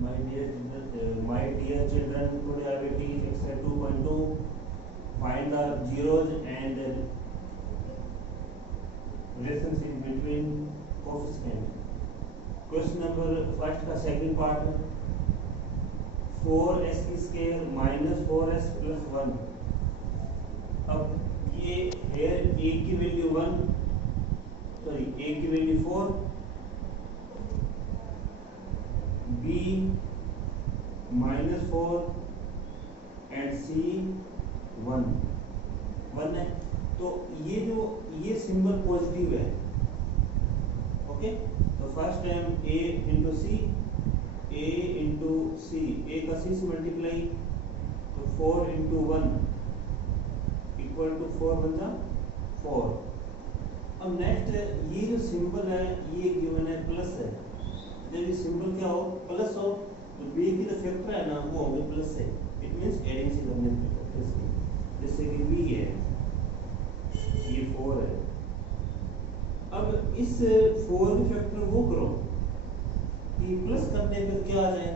My dear children, today I will teach exercise 2.2. Find the zeros and relationship between coefficient. Question number first का second part 4s की square minus 4s plus 1. अब ये है a की value 1, sorry a की value 4, b minus 4 and c 1 है. तो ये सिंबल पॉजिटिव है. ओके, तो first time a into c, a का c से मल्टीप्लाई, तो 4 इंटू 1 इक्वल टू 4 बन जा 4. अब नेक्स्ट ये जो सिंबल है ये गिवन है प्लस है. जब ये सिंबल क्या हो, प्लस हो, तो b की जो फैक्टर है ना वो होंगे प्लस से. इट मींस एडिंग से करने पे फैक्टर्स की. जैसे कि b है, ये 4 है. अब इस 4 के फैक्टर वो करो कि प्लस करने पे क्या आ जाए,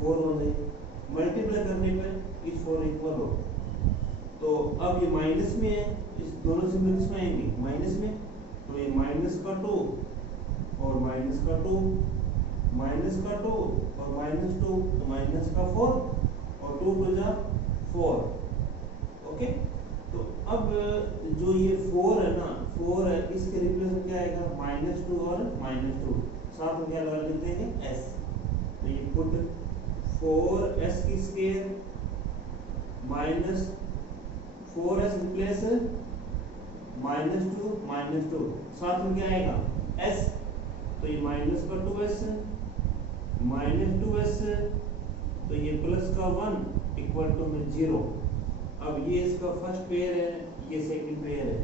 4 हो जाए. मल्टीप्लाई करने पे इस 4 इक्वल हो. तो अब ये माइनस में है, इस दोनों सिंबल किसमें आएंगे, माइनस में. तो ये माइनस का 2 और माइनस का 2, माइनस का 2 और माइनस 2, तो माइनस का 4 और 2 टू जा 4. ओके, तो अब जो ये 4 है ना, 4 है, इसके रिप्लेस में क्या आएगा, -2 और -2. साथ में क्या लगा देते हैं s. तो ये पुट 4s की स्क्वायर माइनस 4s रिप्लेस -2, साथ में क्या आएगा s. तो ये माइनस का 2s, -2s, तो ये प्लस का 1 इक्वल टू में 0. अब ये इसका फर्स्ट पेयर है, ये सेकंड पेयर है.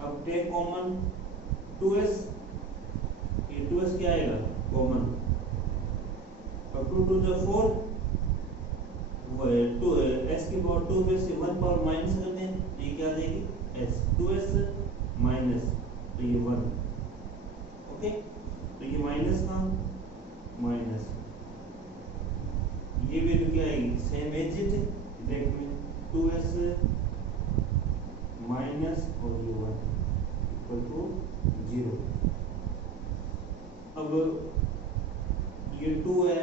अब टेक कॉमन 2s, ये 2s क्या आएगा कॉमन. अब 2 टू द 4, वो है 2 s की पावर 2 पे से 1 पावर माइनस करते हैं, ये क्या आ जाएगी s. 2s माइनस, तो ये 1. ओके, तो ये माइनस का माइनस, ये वैल्यू क्या आएगी सेम एज इट ब्रैकेट में 2s माइनस और ये 1 इक्वल टू 0. अब ये 2 है,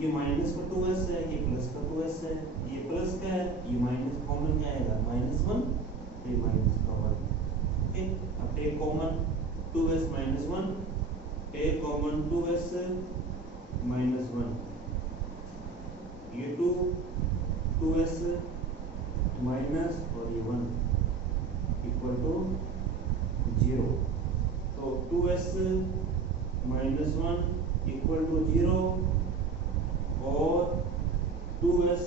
ये माइनस का 2s है, ये प्लस का 2s है. ये प्लस का है, ये माइनस कॉमन क्या आएगा -1, ये माइनस का 1. ओके, अब take common 2s minus 1, take common 2s minus 1, ये 2s माइनस और ये 1 इक्वल टू 0. तो 2s माइनस 1 इक्वल टू 0 और 2s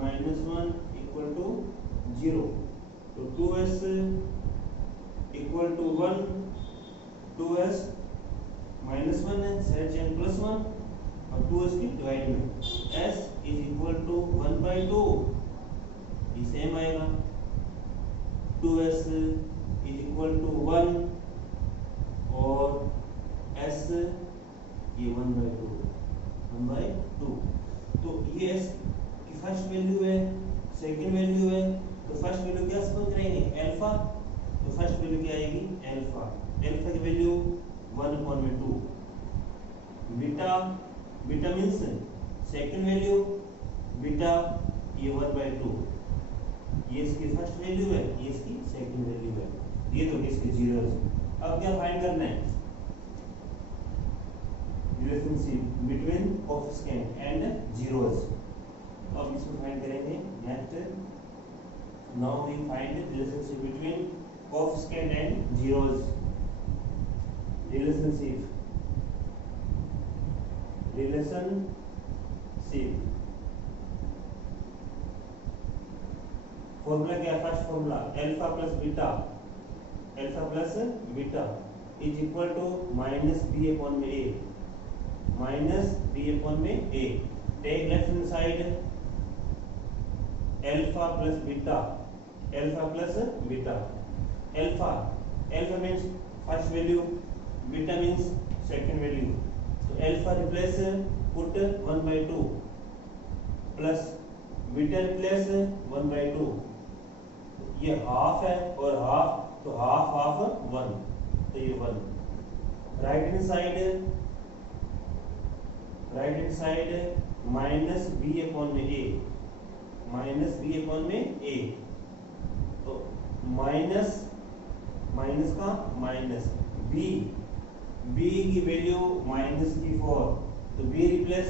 माइनस 1 इक्वल टू 0. तो 2s equal to 1, 2s minus 1 है, सेट चेंज प्लस 1, और 2s की डिवाइड में s इज इक्वल टू 1/2, ये सेम आएगा. 2s इज इक्वल टू 1 और s ये 1/2. तो ये s की फर्स्ट वैल्यू है, सेकंड वैल्यू है. तो फर्स्ट वैल्यू क्या सपोज करेंगे अल्फा. तो फर्स्ट वैल्यू क्या आएगी अल्फा. अल्फा की value 1/2. Beta, beta means second value, beta ये 1/2. ये इसकी फर्स्ट वैल्यू है, ये इसकी सेकंड वैल्यू है. ये तो इसके जीरोस. अब क्या फाइंड करना है, relationship between coefficient and zeros. अब इसको फाइंड करेंगे. Next now we find relationship between coefficient and zeros. Relationship formula क्या है, first formula alpha plus beta, alpha plus beta is equal to -b upon में a, -b upon में a. Take left hand side alpha plus beta, alpha plus beta. Alpha means first value, beta means second value. तो alpha replace put 1/2 plus beta replace 1/2, ये half है और half, तो half half 1, तो ये 1। Right hand side minus b upon में a, minus b upon में a, तो माइनस माइनस का माइनस बी, बी की वैल्यू माइनस की 4, तो बी रिप्लेस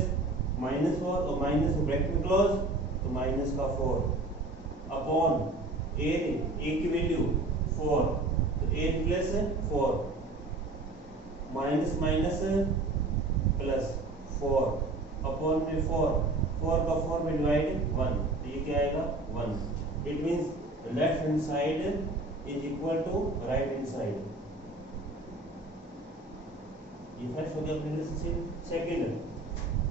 -4 और माइनस ब्रैकेट में क्लोज, तो माइनस का 4 अपॉन ए की वैल्यू 4, तो a replace 4, minus minus plus 4 upon में 4 का 4 में डिवाइड 1, तो ये क्या आएगा 1। It means left hand side is equal to right hand side. ये फर्स्ट हो गया अपने से।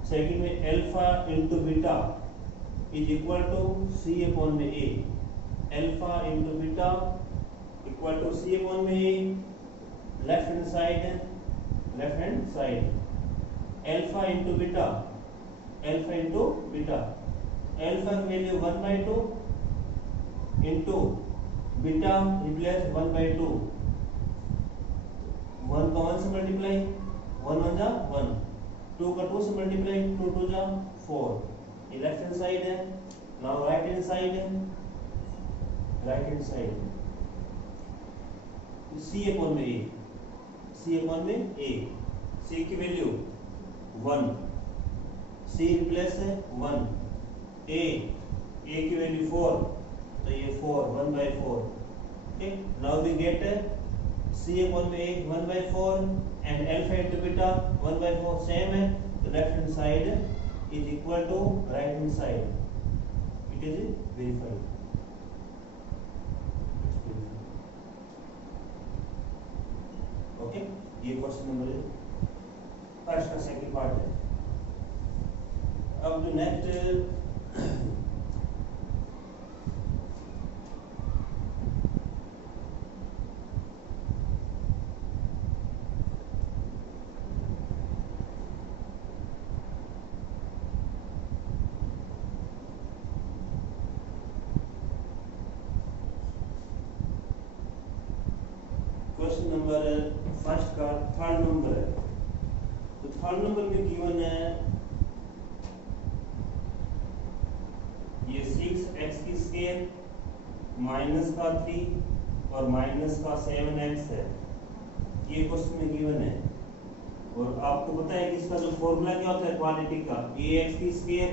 सेकंड में alpha into beta is equal to c upon में a, alpha into beta equal to c upon में a. Left hand side alpha into beta, alpha की value 1/2 into beta replace 1/2, 1 का 1 से मल्टीप्लाई, 1 1 जा 1, 2 का 2 से मल्टीप्लाई, 2 2 जा 4। ये लेफ्ट हैंड साइड है। नाउ राइट हैंड साइड सी अपॉन में ए, सी की वैल्यू 1, सी रिप्लेस है 1, ए की वैल्यू 4, तो ये 4 1/4। Okay, now we get c upon में 1/4 and alpha into beta 1/4 same है, तो left hand side is equal to right hand side. It is verified. Okay, ये क्वेश्चन नंबर फर्स्ट का सेकंड पार्ट है। अब जो नेक्स्ट क्वेश्चन नंबर फर्स्ट का third number है। तो थर्ड नंबर में गिवन है ये 6x की स्केयर माइनस का 3 और माइनस का 7x है। ये क्वेश्चन में गिवन है और आपको पता है कि इसका जो फॉर्मूला क्या होता है क्वालिटी का, ax की स्केयर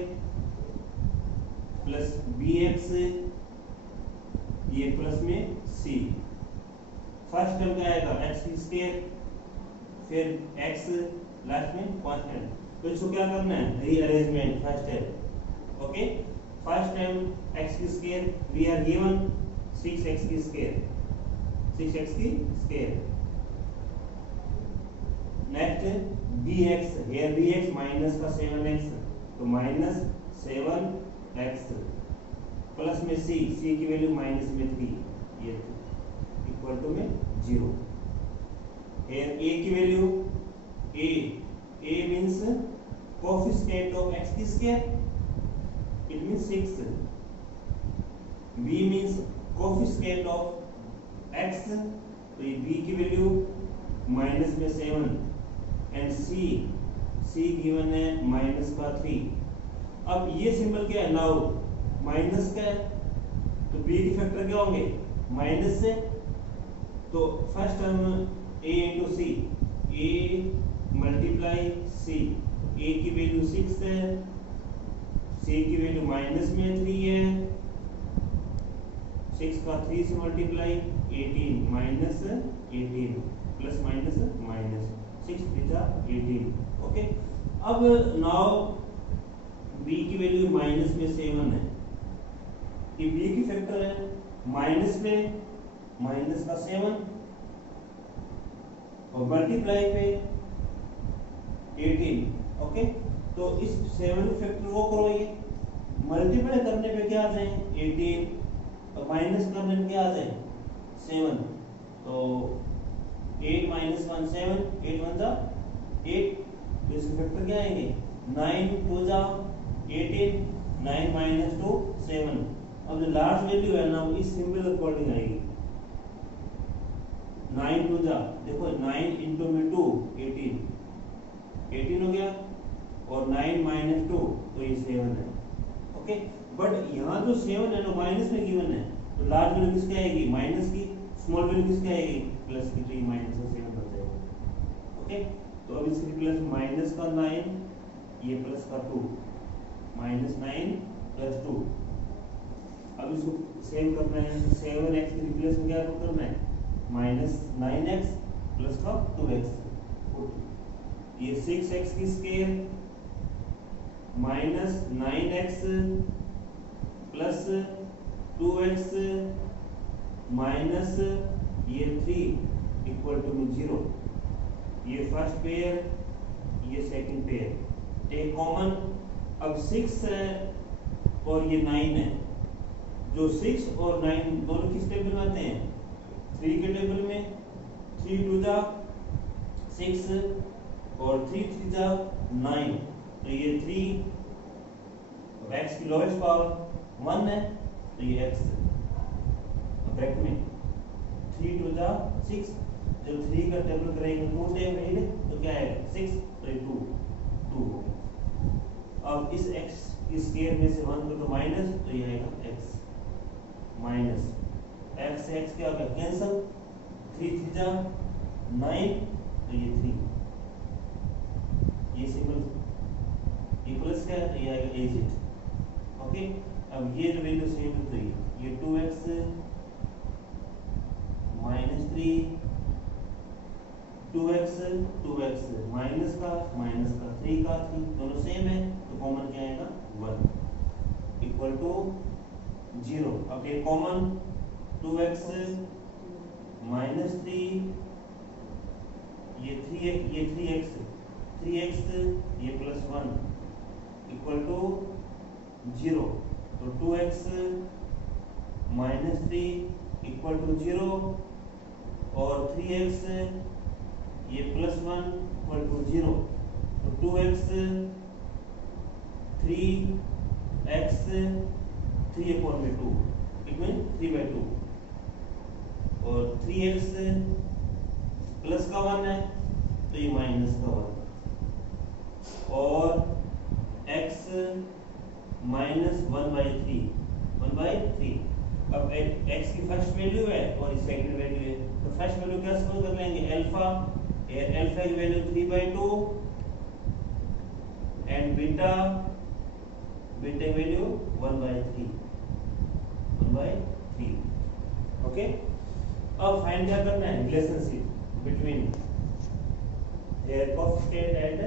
प्लस bx, ये प्लस में c। फर्स्ट टर्म क्या आएगा x की स्क्वायर, फिर x लास्ट में कांस्टेंट। तो इसको क्या करना है रीअरेंजमेंट फर्स्ट है। ओके, फर्स्ट टर्म x की square we are given 6x की स्क्वायर, 6x की square. Next bx, here bx minus का 7x, तो माइनस 7x प्लस में c की वैल्यू माइनस में 3, ये इक्वल टू में 0। here a की value a means coefficient of x की square, it means 6। b means coefficient of x, तो ये b की वैल्यू माइनस में 7 एंड c गिवन है माइनस का 3। अब ये सिंबल क्या है, नाउ माइनस का है, तो b के फैक्टर क्या होंगे माइनस से, तो first term a into c, a multiply c, a की वैल्यू 6 है, c की वैल्यू माइनस में 3 है, 6 का 3 से multiply 18 minus 18 plus minus minus 6 beta 18। Okay, अब नाउ b की वैल्यू माइनस में 7 है, कि b की फैक्टर है माइनस में माइनस का 7 और मल्टीप्लाई पे 18। ओके, तो इस 7 फैक्टर वो करो, ये मल्टीप्लाई करने पे क्या आ जाए 18 और माइनस करने पे क्या आ जाए 7, तो 8 - 1 7, 8 1 जा 8, तो इसके फैक्टर क्या आएंगे, 9 2 जा 18, 9 माइनस 2 7। अब जो लार्ज वैल्यू है ना वो इस सिंबल के अकॉर्डिंग आएगी। 9 2 जा देखो 9 इंटू में 2 18 हो गया, और 9 माइनस 2 तो ये 7 है। ओके, बट यहाँ जो 7 है ना माइनस में गिवन है, तो लार्ज वैल्यू किसकी आएगी, माइनस की, स्मॉल वैल्यू किसकी आएगी, प्लस की, तो ये माइनस का 7 बन जाएगा। ओके, तो अब इसके प्लस माइनस का 9, ये प्लस का 2, माइनस 9 प्लस 2। अब इसको सेम करना है, 7x के रिप्लेस में क्या करना है, माइनस 9x प्लस का 2x। ये 6x की square minus 9x plus 2x minus ये 3 इक्वल टू 0। ये फर्स्ट पेयर, ये सेकंड पेयर, टेक कॉमन। अब 6 है और ये 9 है, जो 6 और 9 दोनों किस टेबल में आते हैं, 3 के टेबल में। 3 2 जा 6 और 3 3 जा 9, तो ये 3, x की लोएस्ट पावर 1 है, तो ये x ब्रैकेट में 3 2 जा 6, जब 3 का टेबल करेंगे 2 टाइम पहले तो क्या है 6, तो ये 2 हो गया। अब इस x की स्क्वायर में से 1 को माइनस, तो ये आएगा x माइनस x से x क्या हो गया कैंसिल, 3 3 जा 9, तो ये 3, ये सिंपल ये प्लस क्या है, तो ये आएगा एज। ओके, अब ये जो वैल्यू सेम है, तो ये 2x माइनस 3, 2x माइनस का 3 का 3, दोनों सेम है, तो कॉमन क्या आएगा 1 इक्वल टू 0। अब ये कॉमन 2x माइनस 3, ये 3x ये प्लस 1 इक्वल टू 0। तो 2x माइनस 3 इक्वल टू 0 और 3x ये प्लस 1 इक्वल टू 0। तो 2x 3x 3/2 इट मीन 3/2, और 3x प्लस का 1 है, तो ये माइनस का 1, और x माइनस 1/3। अब x की फर्स्ट वैल्यू है और सेकंड वैल्यू है, तो फर्स्ट वैल्यू क्या सपोज कर लेंगे अल्फा, अल्फा की वैल्यू 3/2 एंड बीटा की वैल्यू 1/3। ओके, अब फाइंड क्या करना है, relationship between their coefficient and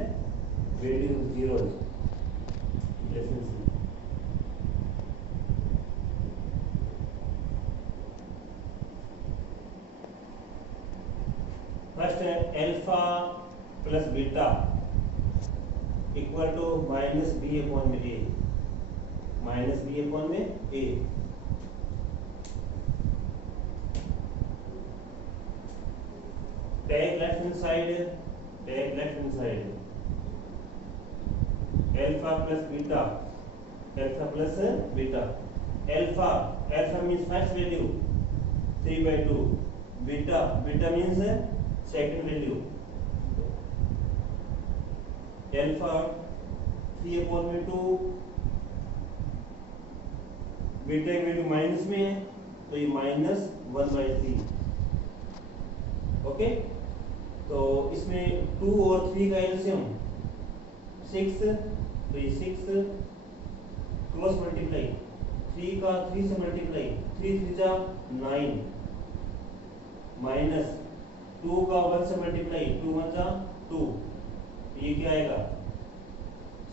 value 0 relationship। First है alpha plus beta equal to minus b upon में a, take left hand side alpha plus beta, alpha means first value 3/2, beta means second value, alpha 3/2, beta की value minus में है, तो ये minus 1/3। Okay, तो इसमें 2 और 3 का एलसीएम 6, तो ये 6 क्रॉस मल्टीप्लाई 3 का 3 से मल्टीप्लाई 3 3 जा 9 माइनस 2 का 1 से मल्टीप्लाई 2 1 जा 2, ये क्या आएगा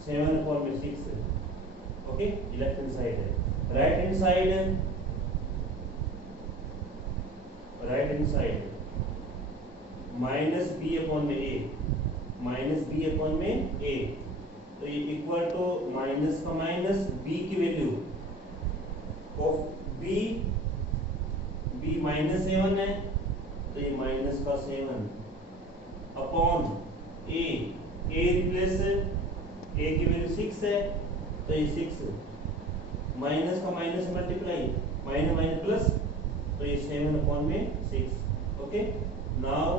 7/6। ओके, लेफ्ट हैंड साइड है। Right hand side minus b upon में ए, तो ये इक्वल टू माइनस का माइनस बी की वैल्यू ऑफ बी माइनस 7 है, तो ये माइनस का 7 अपॉन ए ए रिप्लेस ए की वैल्यू 6 है तो ये 6 माइनस का minus multiply minus minus plus तो ये 7 अपॉन में 6 okay now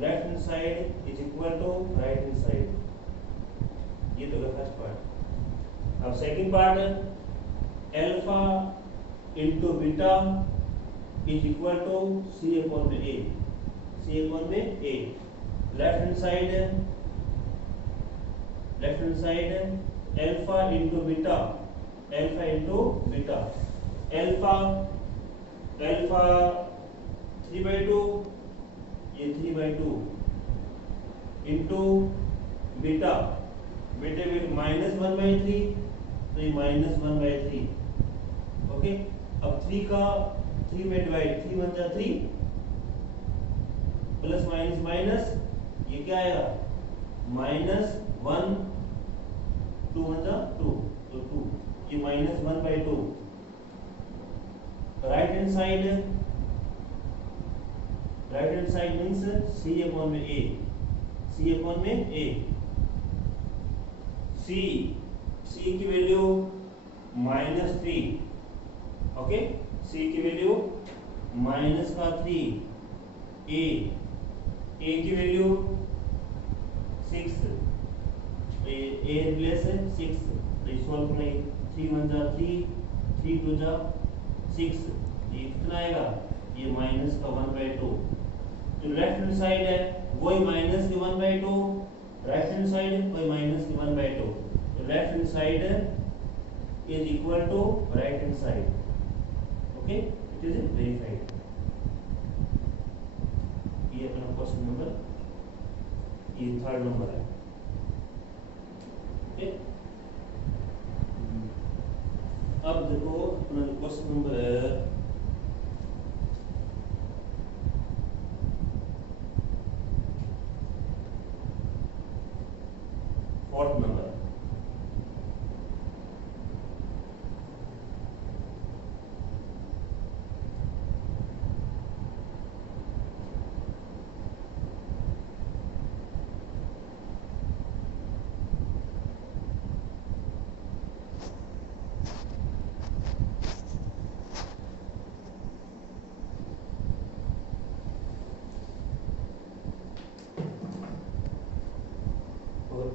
left hand side is equal to right hand side ये तो फर्स्ट पार्ट अब second part alpha into beta is equal to c upon में ए सी अपॉन में a left hand side alpha into beta alpha 3/2 ये 3/2 into beta बेटे में -1/3 तो ये -1/3 ओके अब 3 का 3 में डिवाइड 3 1 जा 3 प्लस माइनस माइनस ये क्या आएगा -1 2 1 जा 2 तो 2 ये -1/2 right hand side means c upon में a c की वैल्यू -3 ओके c की वैल्यू -3 a की वैल्यू 6 तो ये a रिप्लेस है 6 तो ये सॉल्व करें 3 1 जा 3 3 2 जा 6 ये कितना आएगा ये माइनस का 1/2 जो लेफ्ट हैंड साइड है वही माइनस के 1/2 राइट हैंड साइड वही माइनस के 1/2 तो left hand side is equal to right hand side okay it is verified ये अपना क्वेश्चन नंबर ये थर्ड नंबर है ओके अब देखो अपना क्वेश्चन नंबर है 4th नंबर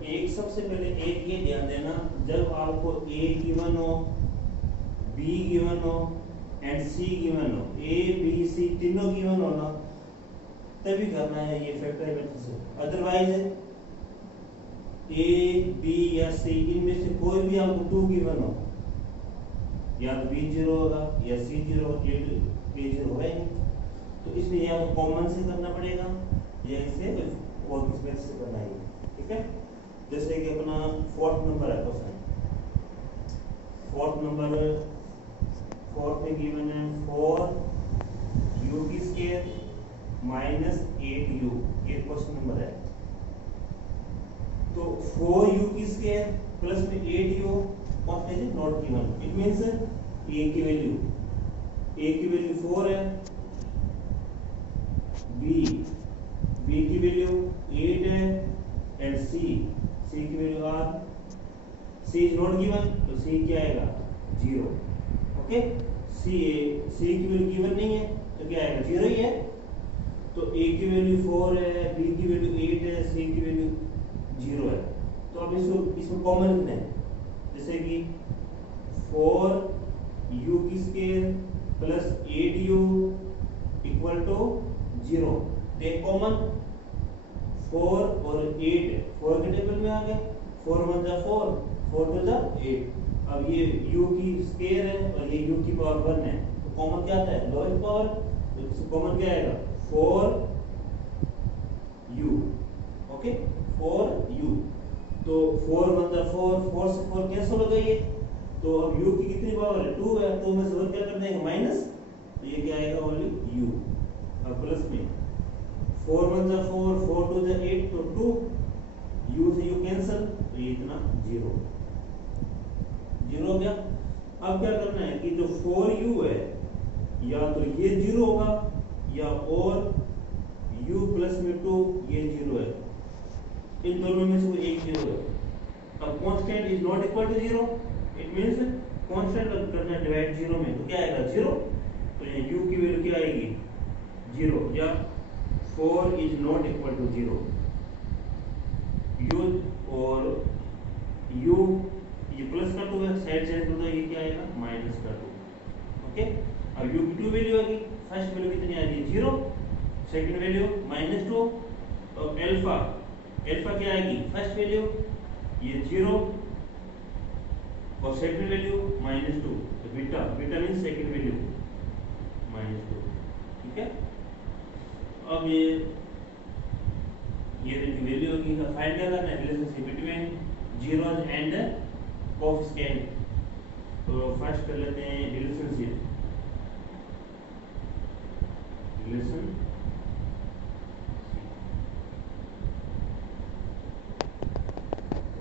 एक सबसे पहले एक ये ध्यान देना जब आपको a गिवन हो b गिवन हो एंड c गिवन हो a b c तीनों गिवन हो ना तभी करना है ये फैक्टर मेथड से अदरवाइज a b या c इनमें से कोई भी आपको 2 गिवन हो या तो b 0 होगा या c 0 होगा a 0 होगा नहीं तो इसलिए या तो कॉमन से करना पड़ेगा या इसे और किस मेथड से करना है ठीक है जैसे कि अपना 4th नंबर है क्वेश्चन 4th नंबर 4th में गिवन है 4u की स्क्वायर -8u ये क्वेश्चन नंबर है तो 4u की स्क्वायर प्लस में 8u what is not given it means a की वैल्यू 4 है b की वैल्यू 8 है एंड c की value r c is not given तो c क्या आएगा 0 ओके c की वैल्यू गिवन नहीं है तो क्या आएगा 0 ही है तो a की वैल्यू 4 है b की वैल्यू 8 है c की वैल्यू 0 है तो अब इसमें कॉमन लिखना है जैसे कि 4u की square plus 8u equal to 0 देख कॉमन 4 और 8 4 के टेबल में आ गए 4 1 जा 4 4 2 जा 8 अब ये u की स्क्वायर है और ये u की पावर 1 है तो कॉमन क्या आता है लोएस्ट पावर तो इससे कॉमन क्या आएगा 4u ओके 4u तो 4 1 जा 4 4 से 4 कैंसिल हो गई है तो अब u की कितनी पावर है 2 है तो में से 1 क्या कर देंगे माइनस तो ये क्या आएगा ओनली u अब प्लस में 4 1 जा 4 4 2 जा 8 तो 2 u से u कैंसिल तो ये इतना 0 हो गया अब क्या करना है कि जो 4u है या तो ये 0 होगा या और u प्लस में 2 ये 0 है इन दोनों में से कोई एक जीरो है। अब constant is not equal to zero, it means constant करना है डिवाइड जीरो में, तो क्या आएगा जीरो। तो ये u की वैल्यू क्या आएगी जीरो, या 4 is not equal to zero. u और u ये प्लस का 2 है, साइड साइड में तो ये क्या आएगा माइनस का 2। ओके, अब u की 2 वैल्यू आ गई, फर्स्ट वैल्यू कितनी आ रही है जीरो, सेकंड वैल्यू -2, और अल्फा क्या आएगी फर्स्ट वैल्यू ये जीरो और सेकंड वैल्यू -2, तो बीटा मींस सेकंड वैल्यू -2। ठीक है, अब ये वैल्यू होगी, फाइंड करना है relationship between zeros and coefficient. तो फर्स्ट कर लेते हैं रिलेशनशिप,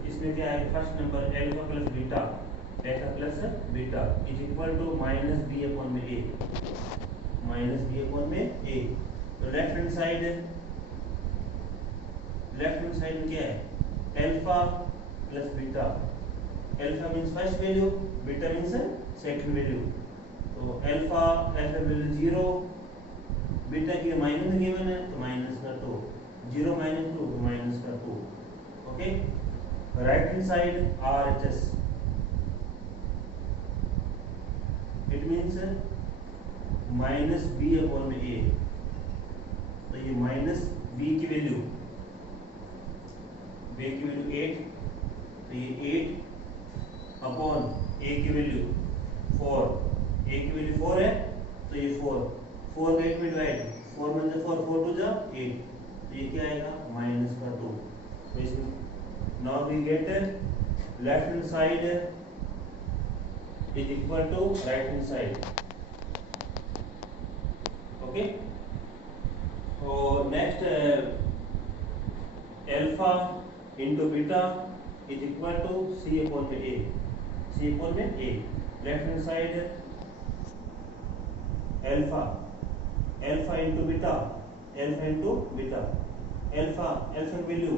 इसमें क्या है first number alpha plus beta is equal to -b upon में a, तो लेफ्ट हैंड साइड में क्या है alpha plus beta, alpha means first value, beta means second value. तो अल्फा वैल्यू जीरो, बीटा की माइनस गिवन है तो minus कर दो, 0 - 2 तो माइनस कर 2। Okay, right hand side RHS, it means -b upon में a, तो ये -b की वैल्यू 8, तो ये 8 अपॉन a की वैल्यू 4, a की वैल्यू 4 है तो ये 4 का 8 में डिवाइड, 4 में से 4 2 जा 8, तो ये क्या आएगा माइनस का 2। तो इसमें now we get left hand side is equal to right hand side. Okay, और next alpha into beta is equal to c upon में a, left hand side alpha into beta, alpha value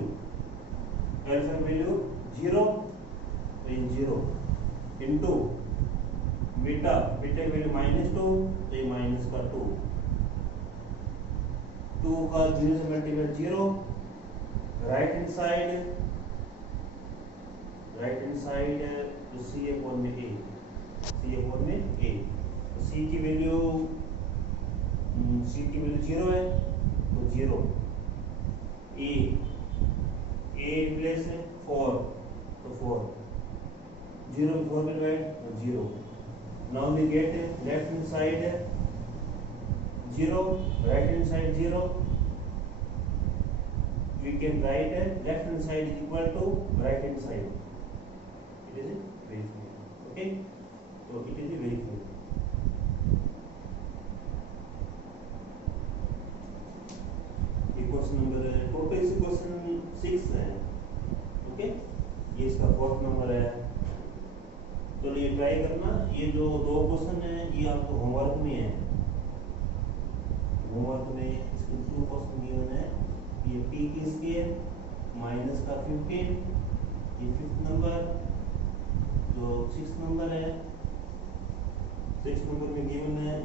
0, तो ये 0 into beta की value -2, तो ये minus का 2 का 0 से मल्टीप्लाई 0, राइट हैंड साइड तो c अपॉन में a, तो c की वैल्यू 0 है तो 0, a रिप्लेस है 4 तो 4, 0 4 में डिवाइड तो 0। Now we get left hand side 0, right hand side 0, we can write left hand side is equal to right hand side, it is very clear. Okay, so it is very clear. Question number total इस question 6 है। Okay, ये इसका 4th number है। तो ये try करना, ये जो 2 क्वेश्चन है ये आपको होमवर्क में है, इसके 2 क्वेश्चन गिवन है। ये p की स्केयर माइनस का 15, ये 5th नंबर, जो 6th नंबर है, 6th नंबर में गिवन है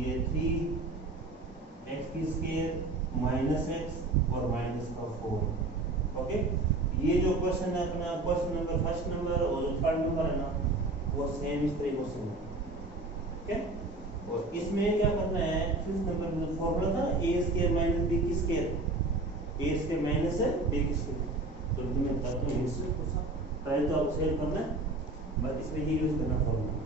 ये 3x की स्केयर -x और माइनस का 4। ओके, ये जो क्वेश्चन है अपना क्वेश्चन नंबर 1st नंबर और 3rd नंबर है ना, वो सेम इस तरह क्वेश्चन है। ठीक है, और इसमें क्या करना है 5th नंबर में फॉर्मूला था a² - b की स्केयर, a² माइनस है b की स्केयर, तो मैं बताता हूँ इससे ट्राई तो आप सेव करना है, बस इसमें ये यूज करना फॉर्मूला।